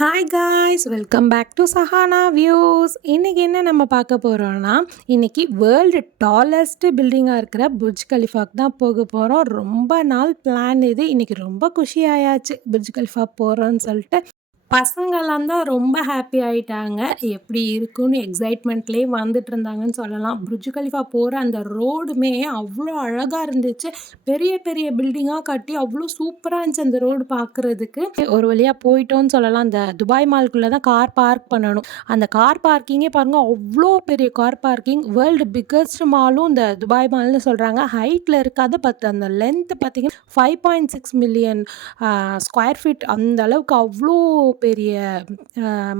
Hi guys, welcome back to Sahana views. இன்றைக்கி என்ன நம்ம பார்க்க போகிறோன்னா, இன்றைக்கி வேர்ல்டு டாலஸ்ட் பில்டிங்காக இருக்கிற புர்ஜ் கலிஃபாக்கு தான் போக போகிறோம். ரொம்ப நாள் பிளான் இது. இன்றைக்கி ரொம்ப குஷியாயாச்சு புர்ஜ் கலிஃபா போகிறோன்னு சொல்லிட்டு. பசங்கள்லாம் தான் ரொம்ப ஹாப்பி ஆகிட்டாங்க. எப்படி இருக்குன்னு எக்ஸைட்மெண்ட்லேயே வந்துட்டு இருந்தாங்கன்னு சொல்லலாம். புர்ஜ் கலிஃபா போகிற அந்த ரோடுமே அவ்வளோ அழகாக இருந்துச்சு. பெரிய பெரிய பில்டிங்காக கட்டி அவ்வளோ சூப்பராக இருந்துச்சு அந்த ரோடு பார்க்குறதுக்கு. ஒரு வழியாக போயிட்டோன்னு சொல்லலாம். அந்த துபாய் மால்குள்ளே தான் கார் பார்க் பண்ணணும். அந்த கார் பார்க்கிங்கே பாருங்கள், அவ்வளோ பெரிய கார் பார்க்கிங். வேர்ல்டு பிக்கஸ்ட் மாலும் இந்த துபாய் மால்னு சொல்கிறாங்க. ஹைட்டில் இருக்காது, பட் அந்த லென்த் பார்த்திங்கன்னா 5.6 மில்லியன் ஸ்கொயர் ஃபீட். அந்த அளவுக்கு அவ்வளோ பெரிய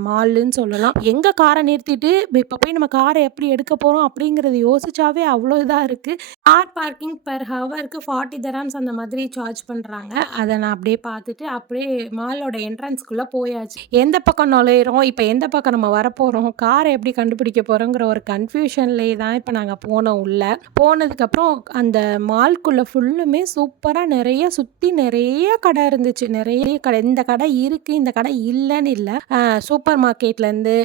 மால்னு சொல்லலாம். எங்கே காரை நிறுத்திட்டு இப்போ போய் நம்ம காரை எப்படி எடுக்க போகிறோம் அப்படிங்கிறது யோசிச்சாவே அவ்வளோ இதாக இருக்குது. கார் பார்க்கிங் பெர் ஹவருக்கு 40 தராம்ஸ் அந்த மாதிரி சார்ஜ் பண்ணுறாங்க. அதை நான் அப்படியே பார்த்துட்டு அப்படியே மாலோட என்ட்ரன்ஸ்குள்ளே போயாச்சு. எந்த பக்கம் நுழையிறோம், இப்போ எந்த பக்கம் நம்ம வரப்போகிறோம், காரை எப்படி கண்டுபிடிக்க போகிறோங்கிற ஒரு கன்ஃபியூஷன்லேயே தான் இப்போ நாங்கள் போனோம். உள்ளே போனதுக்கப்புறம் அந்த மால்குள்ளே ஃபுல்லுமே சூப்பராக நிறைய சுற்றி நிறைய கடை இருந்துச்சு. நிறைய கடை, இந்த கடை இருக்குது இந்த கடை இல்லைன்னு இல்லை. சூப்பர் மார்க்கெட்லேருந்து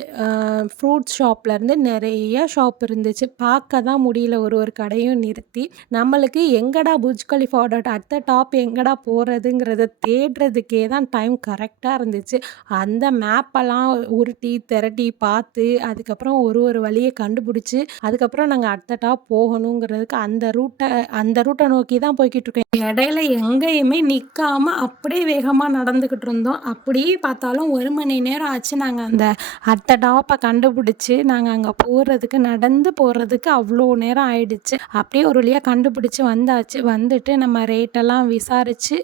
ஃப்ரூட்ஸ் ஷாப்லேருந்து நிறைய ஷாப் இருந்துச்சு. பார்க்க தான் முடியல ஒரு கடையும் நிறுத்தி. நம்மளுக்கு எங்கடா புர்ஜ் கலிஃபாவோட அடுத்த டாப் எங்கடா போகிறதுங்கிறத தேடுறதுக்கே தான் டைம் கரெக்டாக இருந்துச்சு. அந்த மேப்பெல்லாம் உருட்டி திரட்டி பார்த்து அதுக்கப்புறம் ஒரு வழியை கண்டுபிடிச்சி அதுக்கப்புறம் நாங்கள் அடுத்த டாப் போகணுங்கிறதுக்கு அந்த ரூட்டை நோக்கி தான் போய்கிட்டு இருக்கோம். இடையில எங்கேயுமே நிற்காமல் அப்படியே வேகமாக நடந்துக்கிட்டு இருந்தோம். அப்படியே பார்த்தாலும் 1 மணி நேரம் ஆச்சு. நாங்கள் அந்த அடுத்த டாப்பை கண்டுபிடிச்சி நாங்கள் அங்கே போகிறதுக்கு, நடந்து போகிறதுக்கு அவ்வளோ நேரம் ஆயிடுச்சு. அப்படியே ஒரு வழியாக கண்டுபிடிச்சி வந்தாச்சு. வந்துட்டு நம்ம ரேட்டெல்லாம் விசாரித்து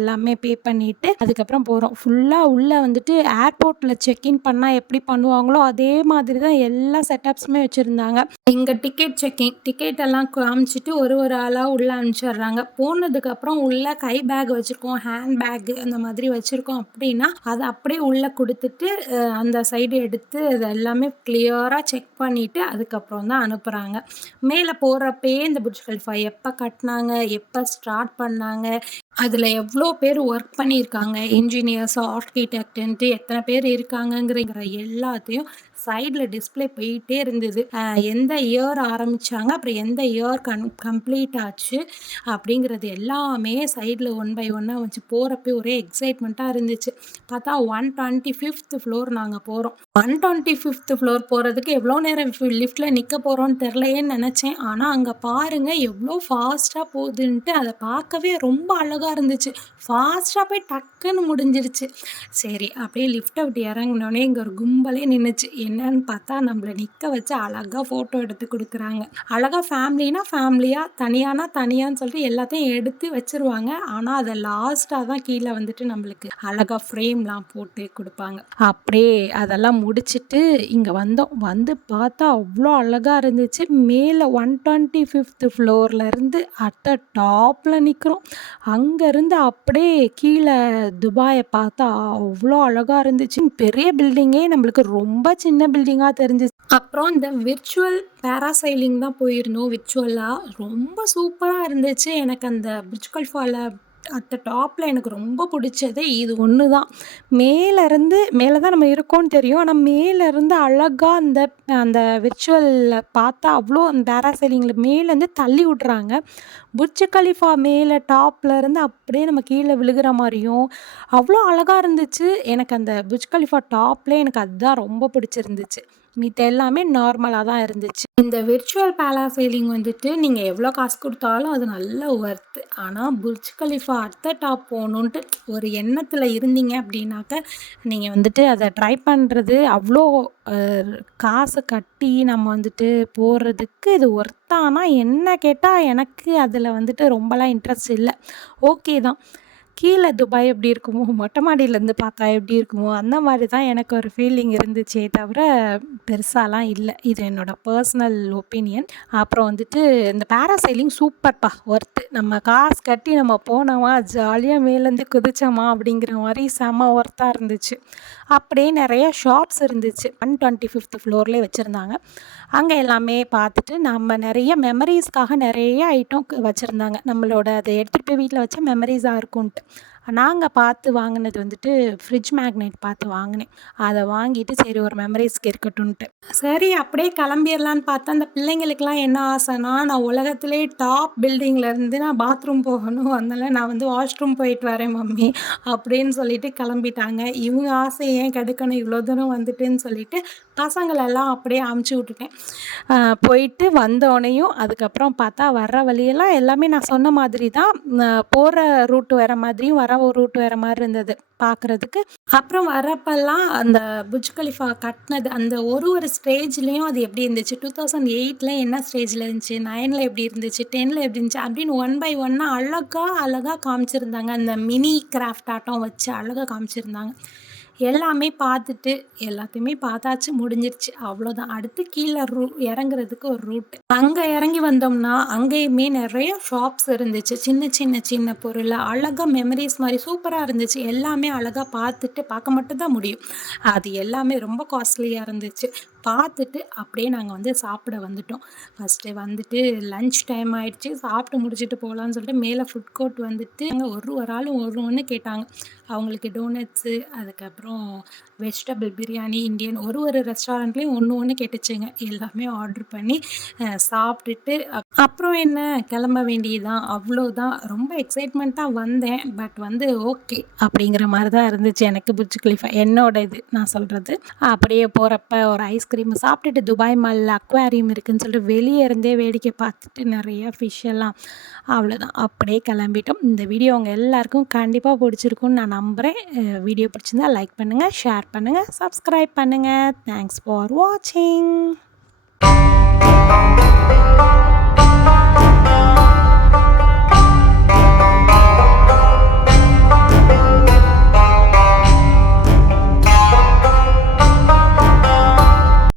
எல்லாமே பே பண்ணிவிட்டு அதுக்கப்புறம் போகிறோம். ஃபுல்லாக உள்ளே வந்துட்டு ஏர்போர்ட்டில் செக்இன் பண்ணால் எப்படி பண்ணுவாங்களோ அதே மாதிரி தான் எல்லா செட்டப்ஸுமே வச்சுருந்தாங்க. இங்கே டிக்கெட் எல்லாம் காமிச்சிட்டு ஒரு ஆளாக உள்ளே அனுப்பிச்சிடுறாங்க. போனதுக்கப்புறம் உள்ளே கை பேக் வச்சுருக்கோம், ஹேண்ட் பேக்கு அந்த மாதிரி வச்சுருக்கோம் அப்படின்னா அதை அப்படியே உள்ளே கொடுத்துட்டு அந்த சைடு எடுத்து அது எல்லாமே கிளியராக செக் பண்ணிவிட்டு அதுக்கப்புறம் தான் அனுப்புகிறாங்க. மேலே போகிறப்பயே இந்த புர்ஜ் கலிஃபா எப்போ கட்டினாங்க, எப்போ ஸ்டார்ட் பண்ணாங்க, அதில் எவ்வளோ பேர் ஒர்க் பண்ணியிருக்காங்க, இன்ஜினியர்ஸ், ஆர்கிடெக்ட்டுன்ட்டு எத்தனை பேர் இருக்காங்கங்கிற எல்லாத்தையும் சைடில் டிஸ்பிளே போயிட்டே இருந்தது. எந்த இயர் ஆரம்பித்தாங்க, அப்புறம் எந்த இயர் கம்ப்ளீட் ஆச்சு அப்படிங்கிறது எல்லாமே சைடில் 1 பை 1 வச்சு போகிறப்ப ஒரே எக்ஸைட்மெண்ட்டாக இருந்துச்சு. பார்த்தா 125th ஃப்ளோர் நாங்கள் போகிறோம். 125th ஃப்ளோர் போகிறதுக்கு எவ்வளோ நேரம் லிஃப்ட்டில் நிற்க போகிறோன்னு தெரிலையேன்னு நினச்சேன். ஆனால் அங்கே பாருங்கள் எவ்வளோ ஃபாஸ்ட்டாக போகுதுன்ட்டு. அதை பார்க்கவே ரொம்ப அழகாக இருந்துச்சு. ஃபாஸ்ட்டாக போய் டக்குன்னு முடிஞ்சிருச்சு. சரி, அப்படியே லிஃப்ட்டை விட்டு இறங்கினோடனே இங்கே ஒரு கும்பலே நின்றுச்சு. என்னன்னு பார்த்தா நம்மளை நிற்க வச்சு அழகாக ஃபோட்டோ எடுத்து கொடுக்குறாங்க. அழகாக ஃபேமிலியாக தனியானா தனியான்னு சொல்லிட்டு எல்லாத்தையும் எடுத்து வச்சுருவாங்க. ஆனால் அதை லாஸ்ட்டாக தான் கீழே வந்துட்டு நம்மளுக்கு அழகாக ஃப்ரேம்லாம் போட்டு கொடுப்பாங்க. அப்படியே அதெல்லாம் முடிச்சுட்டு இங்கே வந்தோம். வந்து பார்த்தா அவ்வளோ அழகாக இருந்துச்சு. மேலே 125th ஃப்ளோர்லேருந்து அட் டாப்பில் நிற்கிறோம். அங்கேருந்து அப்படியே கீழே துபாயை பார்த்தா அவ்வளோ அழகாக இருந்துச்சு. பெரிய பில்டிங்கே நம்மளுக்கு ரொம்ப சின்ன பில்டிங்காக தெரிஞ்சிச்சு. அப்புறம் இந்த விர்ச்சுவல் பேராசைலிங் தான் போயிருந்தோம். விர்ச்சுவலாக ரொம்ப சூப்பராக இருந்துச்சு. எனக்கு அந்த புர்ஜ் கலிஃபாவில் அட் டாப்பில் எனக்கு ரொம்ப பிடிச்சது இது ஒன்று தான். மேலே தான் நம்ம இருக்கோன்னு தெரியும். ஆனால் மேலேருந்து அழகாக அந்த விர்ச்சுவலில் பார்த்தா அவ்வளோ அந்த பேராசைலிங்கில் மேலேருந்து தள்ளி விட்றாங்க. புர்ஜ் கலிஃபா மேலே டாப்லேருந்து அப்படியே நம்ம கீழே விழுகிற மாதிரியும் அவ்வளோ அழகாக இருந்துச்சு. எனக்கு அந்த புர்ஜ் கலிஃபா டாப்லேயே எனக்கு அதுதான் ரொம்ப பிடிச்சிருந்துச்சு. மித்த எல்லாமே நார்மலாக தான் இருந்துச்சு. இந்த விர்ச்சுவல் பேராசைலிங் வந்துட்டு நீங்கள் எவ்வளோ காசு கொடுத்தாலும் அது நல்ல ஒர்த்து. ஆனால் புர்ஜ் கலிஃபா அடுத்த டாப் போகணுன்ட்டு ஒரு எண்ணத்தில் இருந்தீங்க அப்படின்னாக்க நீங்கள் வந்துட்டு அதை ட்ரை பண்ணுறது அவ்வளோ காசை கட்டி நம்ம வந்துட்டு போகிறதுக்கு இது ஒர்த்தா. ஆனால் என்ன கேட்டால் எனக்கு அதில் வந்துட்டு ரொம்பலாம் இன்ட்ரெஸ்ட் இல்லை. ஓகே தான், கீழே துபாய் எப்படி இருக்குமோ, மொட்டை மாடியிலேருந்து பார்த்தா எப்படி இருக்குமோ அந்த மாதிரி தான் எனக்கு ஒரு ஃபீலிங் இருந்துச்சே தவிர பெருசாலாம் இல்லை. இது என்னோடய பர்சனல் ஒப்பீனியன். அப்புறம் வந்துட்டு இந்த பேராசைலிங் சூப்பர்ப்பா, ஒர்த்து. நம்ம காசு கட்டி நம்ம போனோமா, ஜாலியாக மேலேருந்து குதிச்சோமா அப்படிங்கிற மாதிரி செம்ம ஒர்த்தாக இருந்துச்சு. அப்படியே நிறைய ஷாப்ஸ் இருந்துச்சு. 125th ஃப்ளோர்லேயே வச்சுருந்தாங்க. அங்கே எல்லாமே பார்த்துட்டு நம்ம நிறைய மெமரிஸ்க்காக நிறைய ஐட்டம் வச்சுருந்தாங்க. நம்மளோட அதை எடுத்துகிட்டு போய் வீட்டில் வச்சா மெமரிஸாக இருக்கும்ன்ட்டு நாங்கள் பார்த்து வாங்கினது வந்துட்டு ஃப்ரிட்ஜ் மேக்னெட் பார்த்து வாங்கினேன். அதை வாங்கிட்டு சரி ஒரு மெமரிஸ்க்கு இருக்கட்டும்ன்ட்டு சரி அப்படியே கிளம்பிடலான்னு பார்த்தா அந்த பிள்ளைங்களுக்கெல்லாம் என்ன ஆசைன்னா, நான் உலகத்திலே டாப் பில்டிங்லேருந்து நான் பாத்ரூம் போகணும், அதனால நான் வந்து வாஷ்ரூம் போயிட்டு வரேன் மம்மி அப்படின்னு சொல்லிட்டு கிளம்பிட்டாங்க. இவங்க ஆசை ஏன் கெடுக்கணும், இவ்வளோ தூரம் வந்துட்டுன்னு சொல்லிட்டு பசங்களெல்லாம் அப்படியே அமுச்சு விட்டுட்டேன். போயிட்டு வந்தோடனேயும் அதுக்கப்புறம் பார்த்தா வர்ற வழியெல்லாம் எல்லாமே நான் சொன்ன மாதிரி தான். போகிற ரூட் வேறு மாதிரியும் வர ரூட் வேறு மாதிரி இருந்தது பார்க்குறதுக்கு. அப்புறம் வரப்பெல்லாம் அந்த புர்ஜ் கலிஃபா கட்டினது அந்த ஒரு ஸ்டேஜ்லேயும் அது எப்படி இருந்துச்சு, 2008 என்ன ஸ்டேஜில் இருந்துச்சு, 9 எப்படி இருந்துச்சு, 10 எப்படி இருந்துச்சு அப்படின்னு ஒன் பை ஒன்னாக அழகாக காமிச்சிருந்தாங்க. அந்த மினி கிராஃப்ட் ஆட்டம் வச்சு அழகாக காமிச்சிருந்தாங்க. எல்லாமே பார்த்துட்டு எல்லாத்தையுமே பார்த்தாச்சு, முடிஞ்சிருச்சு. அவ்வளோதான். அடுத்து கீழே இறங்குறதுக்கு ஒரு ரூட். அங்கே இறங்கி வந்தோம்னா அங்கேயுமே நிறைய ஷாப்ஸ் இருந்துச்சு. சின்ன பொருள் அழகாக மெமரிஸ் மாதிரி சூப்பராக இருந்துச்சு. எல்லாமே அழகாக பார்க்க மட்டும் தான் முடியும். அது எல்லாமே ரொம்ப காஸ்ட்லியாக இருந்துச்சு. பார்த்துட்டு அப்படியே நாங்கள் வந்து சாப்பிட வந்துட்டோம். ஃபஸ்ட்டு வந்துட்டு லன்ச் டைம் ஆயிடுச்சு. சாப்பிட்டு முடிச்சுட்டு போகலான்னு சொல்லிட்டு மேலே ஃபுட் கோர்ட் வந்துட்டு அங்கே ஒரு ஆளும் ஒன்று கேட்டாங்க. அவங்களுக்கு டோனட்ஸு, அதுக்கப்புறம் வெஜிடபிள் பிரியாணி, இண்டியன் ஒரு ரெஸ்டாரண்ட்லேயும் ஒன்று கேட்டுச்சுங்க. எல்லாமே ஆர்டர் பண்ணி சாப்பிட்டுட்டு அப்புறம் என்ன கிளம்ப வேண்டியதுதான். அவ்வளோதான். ரொம்ப எக்ஸைட்மெண்ட்டாக வந்தேன். பட் வந்து ஓகே அப்படிங்கிற மாதிரி தான் இருந்துச்சு எனக்கு புர்ஜ் கலிஃபா. என்னோட இது நான் சொல்கிறது. அப்படியே போகிறப்ப ஒரு ஐஸ்கிரீம் சாப்பிட்டுட்டு துபாய் மாலில் அக்வாரியம் இருக்குதுன்னு சொல்லிட்டு வெளியே இருந்தே வேடிக்கை பார்த்துட்டு நிறைய ஃபிஷ் எல்லாம் அவ்வளோதான். அப்படியே கிளம்பிட்டோம். இந்த வீடியோ உங்கள் எல்லாருக்கும் கண்டிப்பாக பிடிச்சிருக்குன்னு நான் நம்புகிறேன். வீடியோ பிடிச்சிருந்தா லைக் பண்ணுங்கள், ஷேர் பண்ணுங்கள், சப்ஸ்கிரைப் பண்ணுங்கள். தேங்க்ஸ் ஃபார் வாட்சிங்.